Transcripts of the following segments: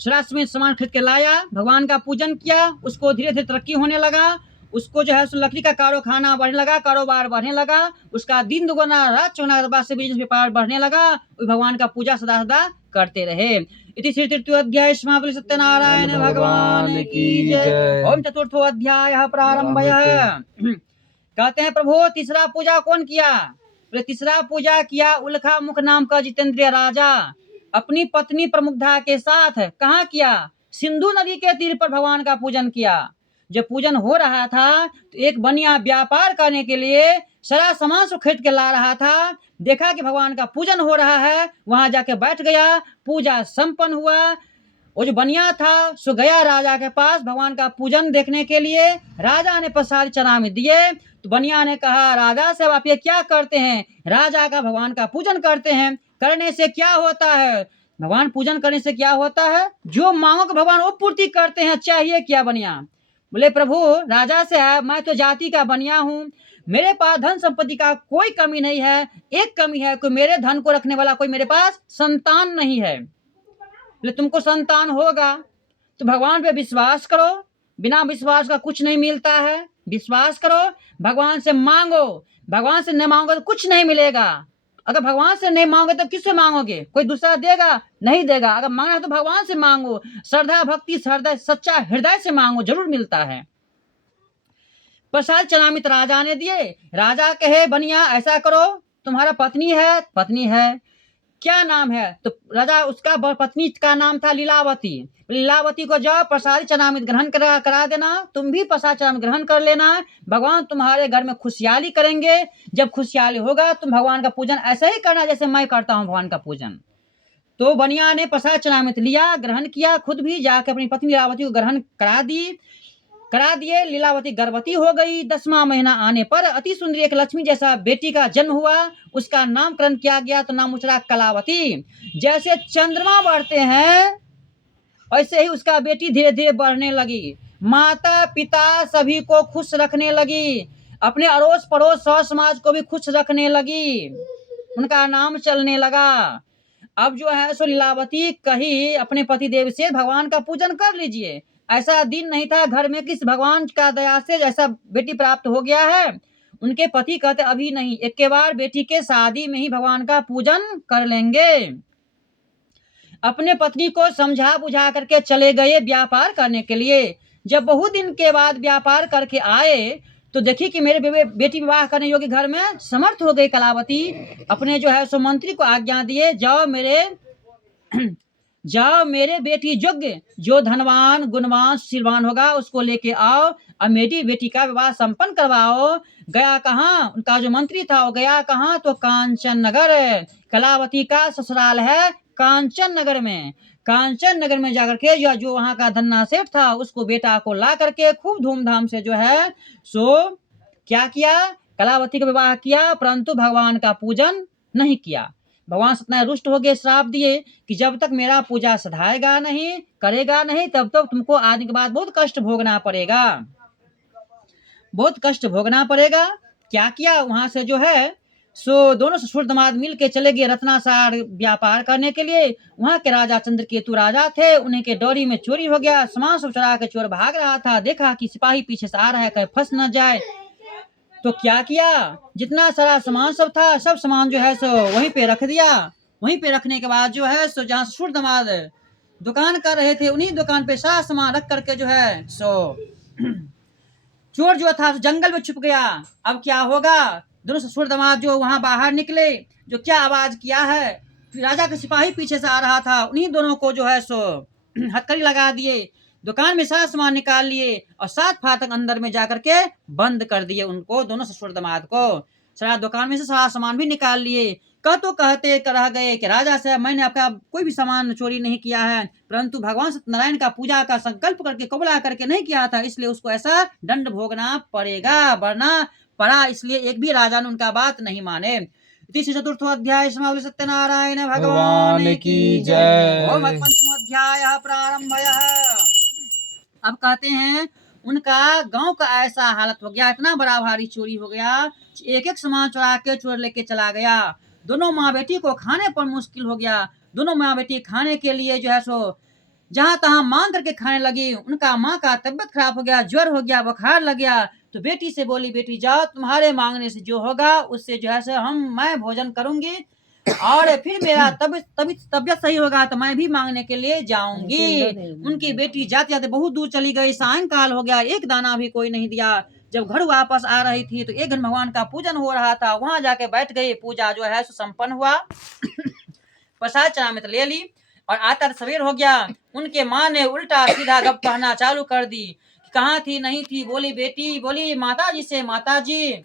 शराब में सामान खरीद के लाया, भगवान का पूजन किया, उसको धीरे धीरे तरक्की होने लगा, उसको जो है सो लकड़ी का कारखाना बढ़ने लगा, कारोबार बढ़ने लगा, उसका दिन दुगना रात चौगुना बाद से बिजनेस व्यापार बढ़ने लगा, भगवान का पूजा सदा सदा करते रहे। इति श्री तृतीय अध्याय समापति सत्यनारायण भगवान की जय। ओम चतुर्थो अध्याय प्रारंभ। कहते हैं प्रभु तीसरा पूजा कौन किया? बोले तीसरा पूजा किया उल्खा मुख नाम का जितेंद्रिय राजा अपनी पत्नी प्रमुग्धा के साथ। कहाँ किया? सिंधु नदी के तीर पर भगवान का पूजन किया। जब पूजन हो रहा था तो एक बनिया व्यापार करने के लिए सारा सामान से खरीद के ला रहा था, देखा कि भगवान का पूजन हो रहा है, वहां जाके बैठ गया, पूजा संपन्न हुआ। वो जो बनिया था सो गया राजा के पास भगवान का पूजन देखने के लिए। राजा ने प्रसाद चढ़ावे दिए तो बनिया ने कहा राजा साहब आप ये क्या करते हैं? राजा का भगवान का पूजन करते हैं, करने से क्या होता है? भगवान पूजन करने से क्या होता है? जो मांगो भगवान वो पूर्ति करते हैं, चाहिए क्या बनिया? बोले प्रभु राजा साहब मैं तो जाति का बनिया हूँ, मेरे पास धन संपत्ति का कोई कमी नहीं है, एक कमी है कि मेरे धन को रखने वाला कोई मेरे पास संतान नहीं है। बोले तुमको संतान होगा तो भगवान पे विश्वास करो, बिना विश्वास का कुछ नहीं मिलता है। विश्वास करो, भगवान से मांगो, भगवान से नहीं मांगोगे तो कुछ नहीं मिलेगा। अगर भगवान से नहीं मांगोगे तो किससे मांगोगे? कोई दूसरा देगा? नहीं देगा। अगर मांगना है तो भगवान से मांगो, श्रद्धा भक्ति हृदय सच्चा हृदय से मांगो, जरूर मिलता है। प्रसाद चनामित राजा ने दिए। राजा कहे बनिया ऐसा करो, तुम्हारा पत्नी है? पत्नी है। क्या नाम है? तो राजा उसका पत्नी का नाम था लीलावती। लीलावती को जाओ प्रसाद चनामित ग्रहण करा देना, तुम भी प्रसाद चनामित ग्रहण कर लेना, भगवान तुम्हारे घर में खुशहाली करेंगे। जब खुशहाली होगा तुम भगवान का पूजन ऐसे ही करना जैसे मैं करता हूँ भगवान का पूजन। तो बनिया ने प्रसाद चनामित लिया, ग्रहण किया, खुद भी जाकर अपनी पत्नी लीलावती को ग्रहण करा दिए। लीलावती गर्भवती हो गई। 10वां महीना आने पर अति सुंदरी एक लक्ष्मी जैसा बेटी का जन्म हुआ, उसका नामकरण किया गया तो नाम उचरा कलावती। जैसे चंद्रमा बढ़ते हैं ऐसे ही उसका बेटी धीरे धीरे बढ़ने लगी, माता पिता सभी को खुश रखने लगी, अपने अड़ोस पड़ोस सौ समाज को भी खुश रखने लगी, उनका नाम चलने लगा। अब जो है सो लीलावती कही अपने पति देव से भगवान का पूजन कर लीजिए। ऐसा दिन नहीं था घर में किस भगवान का दया से ऐसा बेटी प्राप्त हो गया है। उनके पति कहते अभी नहीं, एक के बार बेटी के शादी में ही भगवान का पूजन कर लेंगे। अपने पत्नी को समझा बुझा करके चले गए व्यापार करने के लिए। जब बहुत दिन के बाद व्यापार करके आए तो देखी कि मेरे बेटी विवाह करने योग्य घर में समर्थ हो गई कलावती। अपने जो है सो मंत्री को आज्ञा दिए जाओ मेरे बेटी योग्य जो धनवान गुणवान सुशीलवान होगा उसको लेके आओ और मेरी बेटी का विवाह संपन्न करवाओ। गया कहाँ? उनका जो मंत्री था वो गया कहाँ? तो कांचन नगर। कलावती का ससुराल है कांचन नगर में। कांचन नगर में जाकर के जो वहां का धन्ना सेठ था उसको बेटा को ला करके खूब धूमधाम से जो है सो क्या किया? कलावती का विवाह किया, परंतु भगवान का पूजन नहीं किया। भगवान सतना रुष्ट हो गए, श्राप दिए कि जब तक मेरा पूजा सधाएगा नहीं, करेगा नहीं, तब तक तुमको आने के बाद बहुत कष्ट भोगना पड़ेगा, बहुत कष्ट भोगना पड़ेगा। क्या किया? वहां से जो है सो दोनों ससुर दामाद मिल के चले गए रत्नासार व्यापार करने के लिए। वहां के राजा चंद्रकेतु राजा थे, उन्हीं के डोरी में चोरी हो गया, सामान सब चुरा के चोर भाग रहा था, देखा कि सिपाही पीछे से आ रहा है, कहीं फंस न जाए। तो क्या किया? जितना सारा सामान सब था सब सामान जो है सो वहीं पे रख दिया। वहीं पे रखने के बाद जो है सो जहाँ ससुर दामाद दुकान कर रहे थे उन्हीं दुकान पे सारा सामान रख करके जो है सो चोर जो था जंगल में छुप गया। अब क्या होगा? दोनों ससुर दामाद जो वहां बाहर निकले, जो क्या आवाज किया है, फिर राजा का सिपाही पीछे से आ रहा था, उन्हीं दोनों को जो है सो हथकड़ी लगा दिए, दुकान में सारा सामान निकाल लिए और 7 फाटक अंदर में जाकर के बंद कर दिए उनको, दोनों ससुर दामाद को। सारा दुकान में से सारा सामान भी निकाल लिए। तो कहते रह गए कि राजा साहब मैंने आपका कोई भी सामान चोरी नहीं किया है, परंतु भगवान सत्यनारायण का पूजा का संकल्प करके कबूला करके नहीं किया था, इसलिए उसको ऐसा दंड भोगना पड़ेगा, वरना पड़ा। इसलिए एक भी राजा ने उनका बात नहीं माने। चतुर्थ अध्याय समाप्त। सत्यनारायण भगवान की जय। ओम पंचम अध्याय प्रारंभ। अब कहते हैं उनका गांव का ऐसा हालत हो गया, इतना बड़ा भारी चोरी हो गया, एक एक सामान चुरा के चोर लेके चला गया। दोनों माँ बेटी को खाने पर मुश्किल हो गया। दोनों माँ बेटी खाने के लिए जो है सो जहाँ तहाँ मांग करके खाने लगी। उनका माँ का तबीयत खराब हो गया, ज्वर हो गया, बुखार लग गया। तो बेटी से बोली, बेटी जाओ, तुम्हारे मांगने से जो होगा उससे जो है सो मैं भोजन करूंगी, और फिर मेरा तबीयत सही होगा तो मैं भी मांगने के लिए जाऊंगी। उनकी बेटी जाते जाते बहुत दूर चली गई। सायंकाल हो गया, एक दाना भी कोई नहीं दिया। जब घर वापस आ रही थी तो एक दिन भगवान का पूजन हो रहा था, वहां जाके बैठ गई। पूजा जो है सो संपन्न हुआ। प्रसाद चढ़ामित ले ली और आता सवेर हो गया। उनके माँ ने उल्टा सीधा गप कहना चालू कर दी। कहाँ थी, नहीं थी। बोली बेटी, बोली माता जी से, माता जी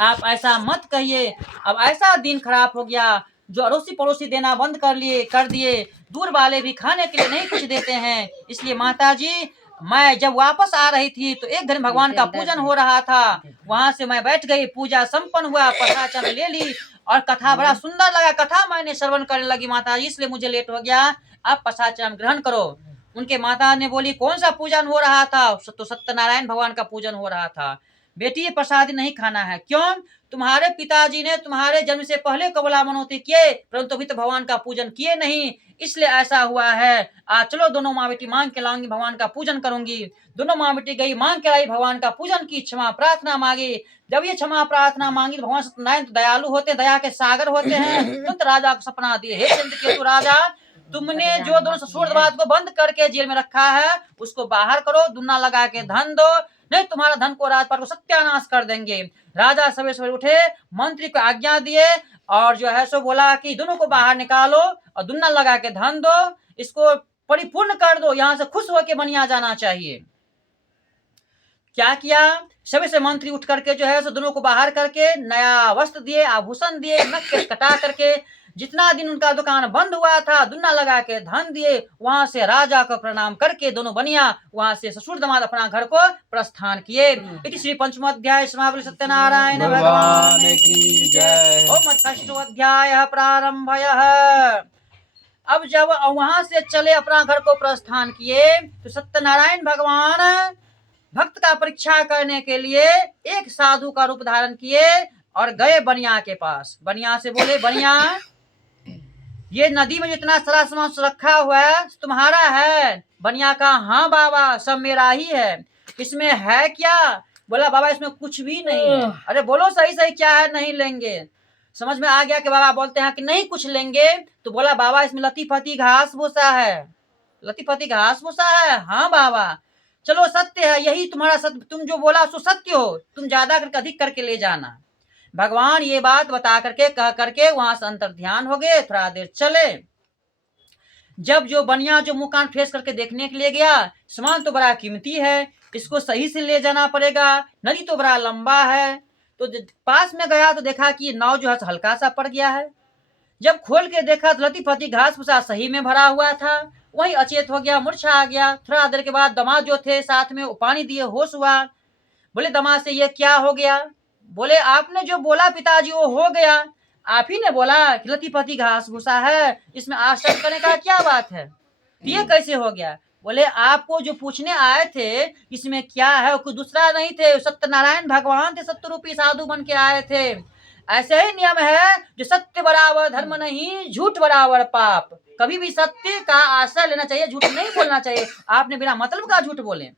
आप ऐसा मत कहिए, अब ऐसा दिन खराब हो गया, जो अड़ोसी पड़ोसी देना बंद कर दिए, दूर वाले भी खाने के लिए नहीं कुछ देते हैं। इसलिए माता जी, मैं जब वापस आ रही थी तो एक घर भगवान का पूजन हो रहा था, वहां से मैं बैठ गई, पूजा संपन्न हुआ, प्रसाद ले ली और कथा बड़ा सुंदर लगा। कथा मैंने श्रवण करने लगी माता जी, इसलिए मुझे लेट हो गया, आप प्रसाद ग्रहण करो। उनके माता ने बोली, कौन सा पूजन हो रहा था? तो सत्यनारायण भगवान का पूजन हो रहा था। बेटी, ये प्रसाद नहीं खाना है। क्यों? तुम्हारे पिताजी ने तुम्हारे जन्म से पहले कबला मनौती किए, परंतु अभी तो भगवान का पूजन किए नहीं, इसलिए ऐसा हुआ है। आज चलो, दोनों माँ बेटी मांग के लाऊंगी, भगवान का पूजन करूंगी। दोनों माँ बेटी गई, मांग के लाई, भगवान का पूजन की, क्षमा प्रार्थना मांगी। जब ये क्षमा प्रार्थना मांगी, भगवान सत्यनारायण तो दयालु होते, दया के सागर होते हैं। तुरंत राजा को सपना दिए, हे चंद्रकेतु राजा, तुमने जो दोनों ससुरवाद को बंद करके जेल में रखा है, उसको बाहर करो, दुन्ना लगा के धन दो, नहीं तुम्हारा धन को, राजपाट को सत्यानाश कर देंगे। राजा सवेरे सवेरे उठे, मंत्री को आज्ञा दिए और जो है सो बोला कि दोनों को बाहर निकालो और दुन्ना लगा के धन दो, इसको परिपूर्ण कर दो, यहाँ से खुश होके बनिया जाना चाहिए। क्या किया? सभी से मंत्री उठ करके जो है सो दोनों को बाहर करके नया वस्त्र दिए, आभूषण दिए, नख कटा करके, जितना दिन उनका दुकान बंद हुआ था, दुन्ना लगा के धन दिए। वहां से राजा को प्रणाम करके दोनों बनिया वहां से ससुर दामाद अपना घर को प्रस्थान किए। इति श्री पंचम अध्याय समापन सत्यनारायण भगवान की जय। ओम अष्टोध्याय प्रारंभयः। अब जब वहां से चले, अपना घर को प्रस्थान किए, तो सत्यनारायण भगवान भक्त का परीक्षा करने के लिए एक साधु का रूप धारण किए और गए बनिया के पास। बनिया से बोले, बनिया, ये नदी में जितना सारा सामान रखा हुआ है तुम्हारा है? बनिया का, हाँ बाबा, सब मेरा ही है। इसमें है क्या? बोला, बाबा इसमें कुछ भी नहीं है। अरे बोलो सही सही क्या है, नहीं लेंगे। समझ में आ गया कि बाबा बोलते हैं कि नहीं कुछ लेंगे। तो बोला, बाबा इसमें लती फती घास भूसा है। लती फती घास भूसा है? हाँ बाबा। चलो सत्य है, यही तुम्हारा सत्य, तुम जो बोला सो सत्य हो, तुम ज्यादा करके अधिक करके ले जाना। भगवान ये बात बता करके, कह करके वहां से अंतर ध्यान हो गए। थोड़ा देर चले, जब जो बनिया जो मुंह कान फेस करके देखने के लिए गया, सामान तो बड़ा कीमती है, इसको सही से ले जाना पड़ेगा, नदी तो बड़ा लंबा है। तो पास में गया तो देखा कि नाव जो है हल्का सा पड़ गया है। जब खोल के देखा तो लती फती घास भूसा सही में भरा हुआ था। वही अचेत हो गया, मूर्छा आ गया। थोड़ा देर के बाद दामाद जो थे साथ में, वो पानी दिए, होश हुआ। बोले दामाद से, ये क्या हो गया? बोले, आपने जो बोला पिताजी वो हो गया। आप ही ने बोला कि लती फती घास भूसा है, इसमें आश्चर्य करने का क्या बात है? ये कैसे हो गया? बोले, आपको जो पूछने आए थे इसमें क्या है, वो कुछ दूसरा नहीं थे, सत्यनारायण भगवान थे, सत्य रूपी साधु बन के आए थे। ऐसे ही नियम है, जो सत्य बराबर धर्म नहीं, झूठ बराबर पाप। कभी भी सत्य का आश्रय लेना चाहिए, झूठ नहीं बोलना चाहिए। आपने बिना मतलब का झूठ बोले।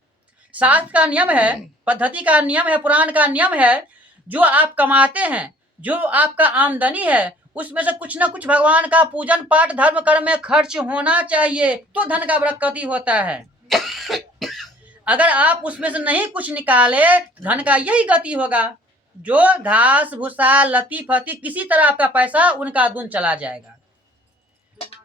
शास्त्र का नियम है, पद्धति का नियम है, पुराण का नियम है, जो आप कमाते हैं, जो आपका आमदनी है, उसमें से कुछ ना कुछ भगवान का पूजन पाठ धर्म कर्म में खर्च होना चाहिए, तो धन का बरकती होता है। अगर आप उसमें से नहीं कुछ निकाले, धन का यही गति होगा, जो घास भूसा लती फती किसी तरह आपका पैसा उनका धुन चला जाएगा।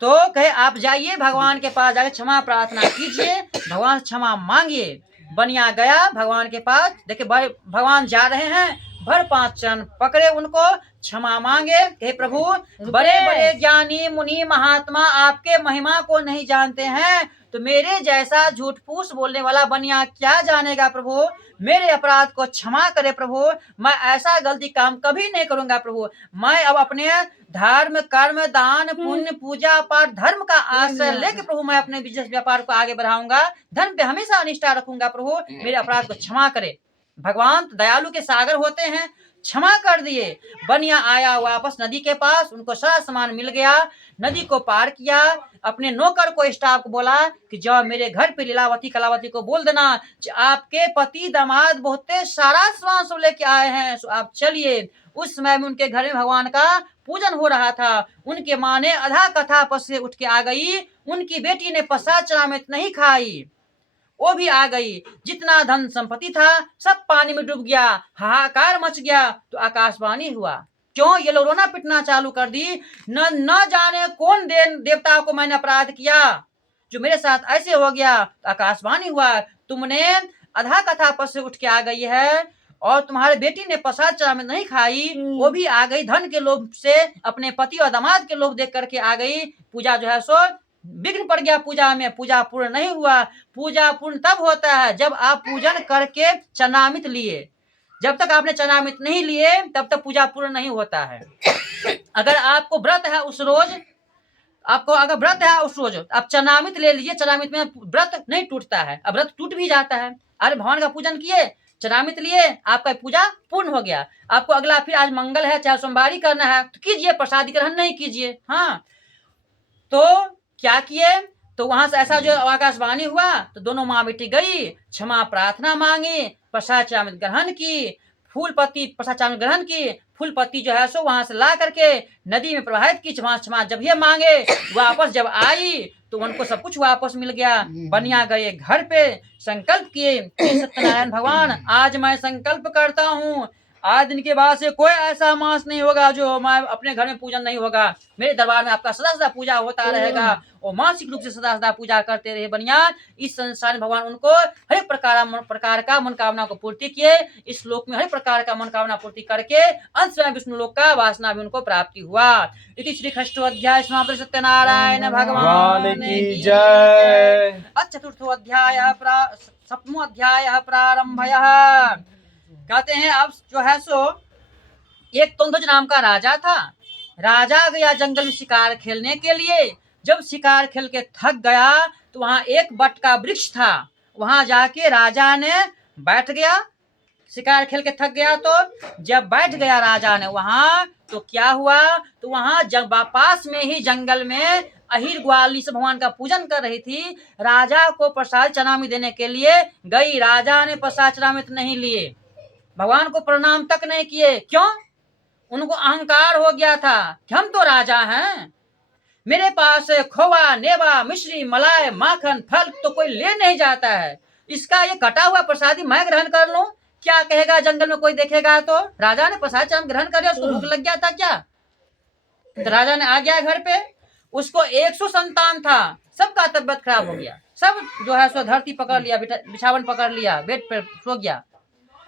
तो कहे, आप जाइए भगवान के पास, जाके क्षमा प्रार्थना कीजिए, भगवान क्षमा मांगिए। बनिया गया भगवान के पास, देखे भगवान जा रहे हैं, भर 5 चरण पकड़े, उनको क्षमा मांगे। हे प्रभु, बड़े बड़े ज्ञानी मुनि महात्मा आपके महिमा को नहीं जानते हैं, तो मेरे जैसा झूठ फूस बोलने वाला बनिया क्या जानेगा प्रभु? मेरे अपराध को क्षमा करे प्रभु, मैं ऐसा गलती काम कभी नहीं करूंगा प्रभु। मैं अब अपने धर्म कर्म दान पुण्य पूजा पाठ धर्म का आश्रय लेके प्रभु मैं अपने बिजनेस व्यापार को आगे बढ़ाऊंगा, धर्म पे हमेशा निष्ठा रखूंगा प्रभु, मेरे अपराध को क्षमा करे। भगवान दयालु के सागर होते हैं, क्षमा कर दिए। बनिया आया वापस नदी के पास, उनको सारा सामान मिल गया, नदी को पार किया, अपने नौकर को स्टाफ को बोला कि जाओ मेरे घर पे लीलावती कलावती को बोल देना आपके पति दामाद बहुत सारा सामान सब लेके आए हैं, सो आप चलिए। उस समय में उनके घर में भगवान का पूजन हो रहा था। उनके माँ ने आधा कथा पस से उठ के आ गई, उनकी बेटी ने प्रसाद चढ़ामित नहीं खाई, वो भी आ गई। जितना धन संपत्ति था सब पानी में डूब गया, हाहाकार मच गया। तो आकाशवाणी हुआ, क्यों ये लोग रोना पिटना चालू कर दी, न जाने कौन देवता को मैंने अपराध किया जो मेरे साथ ऐसे हो गया। तो आकाशवाणी हुआ, तुमने आधा कथा पर से उठ के आ गई है और तुम्हारे बेटी ने प्रसाद चढ़ा में नहीं खाई, वो भी आ गई, धन के लोभ से अपने पति और दामाद के लोभ देख करके आ गई। पूजा जो है सो विघ्न पड़ गया, पूजा में पूजा पूर्ण नहीं हुआ। पूजा पूर्ण तब होता है जब आप पूजन करके चरणामृत लिए, जब तक आपने चरणामृत नहीं लिए तब तक पूजा पूर्ण नहीं होता है। अगर आपको व्रत है उस रोज, आपको अगर व्रत है उस रोज आप चरणामृत ले लीजिए, चरणामृत में व्रत नहीं टूटता है। अब व्रत टूट भी जाता है, अरे भगवान का पूजन किए, चरणामृत लिए, आपका पूजा पूर्ण हो गया। आपको अगला फिर आज मंगल है, चाहे सोमवारी करना है तो कीजिए, प्रसाद ग्रहण नहीं कीजिए। हाँ, तो क्या किए, तो वहां से ऐसा जो आकाशवाणी हुआ तो दोनों माँ बेटी गई, क्षमा प्रार्थना मांगी, प्रसाद चरणामृत ग्रहण की, फूल पत्ती प्रसाद चरणामृत ग्रहण की, फूल पत्ती जो है सो वहां से ला करके नदी में प्रवाहित की, क्षमा जब ये मांगे, वापस जब आई तो उनको सब कुछ वापस मिल गया। बनिया गए घर पे, संकल्प किए, सत्यनारायण भगवान आज मैं संकल्प करता हूँ, आज दिन के बाद से कोई ऐसा मास नहीं होगा जो मैं अपने घर में पूजन नहीं होगा, मेरे दरबार में आपका सदा सदा पूजा होता रहेगा। और मानसिक रूप से सदा सदा पूजा करते रहे बनिया। इस संसार में भगवान उनको हर प्रकार का मनोकामना को पूर्ति किए, इस लोक में हर प्रकार का मनोकामना पूर्ति करके अंत में विष्णु लोक का वासना भी उनको प्राप्ति हुआ। इति श्री षष्ठोऽध्याय समाप्त। सत्यनारायण भगवान की जय। चतुर्थोऽध्याय सप्तमोऽध्याय प्रारंभः। कहते हैं अब जो है सो एक तोंधज नाम का राजा था। राजा गया जंगल में शिकार खेलने के लिए। जब शिकार खेल के थक गया तो वहां एक बट का वृक्ष था, वहां जाके राजा ने बैठ गया। शिकार खेल के थक गया तो जब बैठ गया राजा ने वहां, तो क्या हुआ, तो वहां जब पास में ही जंगल में अहिर ग्वाली से भगवान का पूजन कर रही थी। राजा को प्रसाद चरणामृत देने के लिए गई, राजा ने प्रसाद चरणामृत नहीं लिए, भगवान को प्रणाम तक नहीं किए। क्यों? उनको अहंकार हो गया था कि हम तो राजा हैं, मेरे पास खोवा नेवा मिश्री मलाई माखन फल तो कोई ले नहीं जाता है, इसका ये कटा हुआ प्रसादी मैं ग्रहण कर लूं, क्या कहेगा जंगल में कोई देखेगा तो। राजा ने प्रसाद चरण ग्रहण कर लिया, उसको भूख लग गया था क्या, तो राजा ने आ गया घर पे। उसको 100 संतान था, सबका तबियत खराब हो गया, सब जो है सो धरती पकड़ लिया, बिछावन पकड़ लिया, बेड पर सो गया।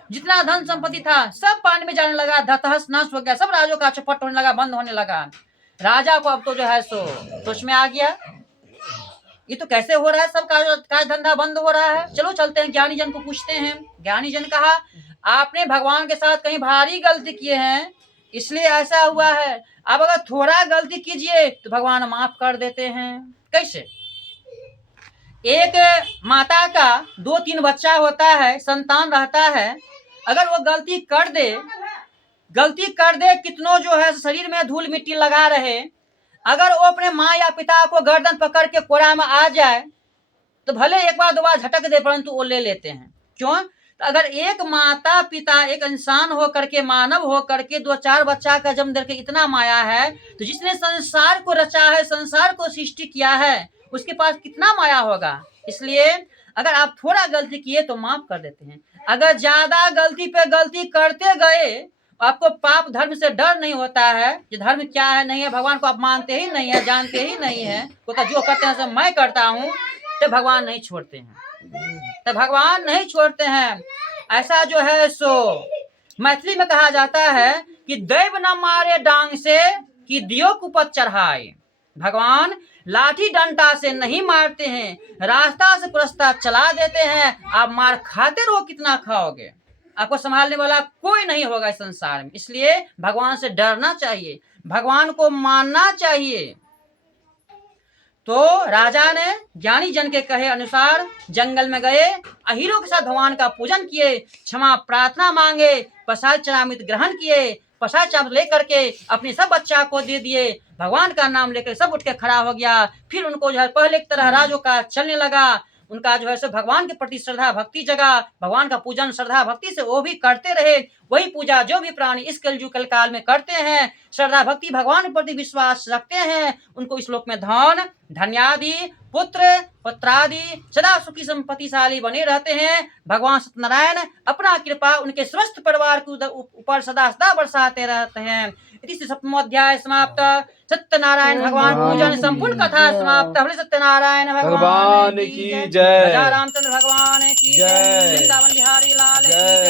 जितना धन संपत्ति था सब पानी में जाने लगा, तहस नहस हो गया, सब राजों का चौपट होने लगा, बंद होने लगा। राजा को अब तो जो है सो सोच में आ गया, ये तो कैसे हो रहा है, सब का धंधा बंद हो रहा है, चलो चलते हैं ज्ञानी जन को पूछते हैं। ज्ञानी जन कहा आपने भगवान के साथ कहीं भारी गलती किए हैं इसलिए ऐसा हुआ है, अब अगर थोड़ा गलती कीजिए तो भगवान माफ कर देते हैं। कैसे? एक माता का 2-3 बच्चा होता है, संतान रहता है, अगर वो गलती कर दे कितनों जो है शरीर में धूल मिट्टी लगा रहे, अगर वो अपने माँ या पिता को गर्दन पकड़ के कोरा में आ जाए तो भले एक बार दो बार झटक दे परंतु वो ले लेते हैं। क्यों? तो अगर एक माता पिता एक इंसान हो करके, मानव हो करके 2-4 बच्चा का जन्म देकर इतना माया है, तो जिसने संसार को रचा है, संसार को सृष्टि किया है, उसके पास कितना माया होगा। इसलिए अगर आप थोड़ा गलती किए तो माफ कर देते हैं, अगर ज्यादा गलती पे गलती करते गए, आपको पाप धर्म से डर नहीं होता है, कि धर्म क्या है नहीं है, भगवान को आप मानते ही नहीं है, जानते ही नहीं है, तो जो करते हैं सब मैं करता हूँ, तो भगवान नहीं छोड़ते हैं, तो भगवान नहीं छोड़ते हैं। ऐसा जो है सो मैथिली में कहा जाता है कि दैव न मारे डांग से कि दियो कुपत चढ़ाए। भगवान लाठी डंडा से नहीं मारते हैं, रास्ता से पुरस्ता चला देते हैं, आप मार खाते रहो कितना खाओगे, आपको संभालने वाला कोई नहीं होगा इस संसार में। इसलिए भगवान से डरना चाहिए, भगवान को मानना चाहिए। तो राजा ने ज्ञानी जन के कहे अनुसार जंगल में गए, अहीरों के साथ भगवान का पूजन किए, क्षमा प्रार्थना मांगे, प्रसाद चरामित ग्रहण किए, प्रसाद चरामित लेकर के अपने सब बच्चा को दे दिए, भगवान का नाम लेकर सब उठ के खड़ा हो गया। फिर उनको जो है पहले की तरह राजों का चलने लगा, उनका जो है सो भगवान के प्रति श्रद्धा भक्ति जगा, भगवान का पूजन श्रद्धा भक्ति से वो भी करते रहे। वही पूजा जो भी प्राणी इस कलयुग कल काल में करते हैं, श्रद्धा भक्ति भगवान के प्रति विश्वास रखते हैं, उनको इस लोक में धन धन्यादि पुत्र पुत्रादि सदा सुखी संपत्तिशाली बने रहते हैं। भगवान सत्यनारायण अपना कृपा उनके स्वस्थ परिवार के ऊपर सदा सदा बरसाते रहते हैं। इति सप्तमोऽध्याय समाप्त। सत्यनारायण भगवान पूजन संपूर्ण कथा समाप्त। बोले सत्यनारायण भगवान की जय। राजा रामचंद्र भगवान की जय। वृंदावन बिहारी लाल की जय।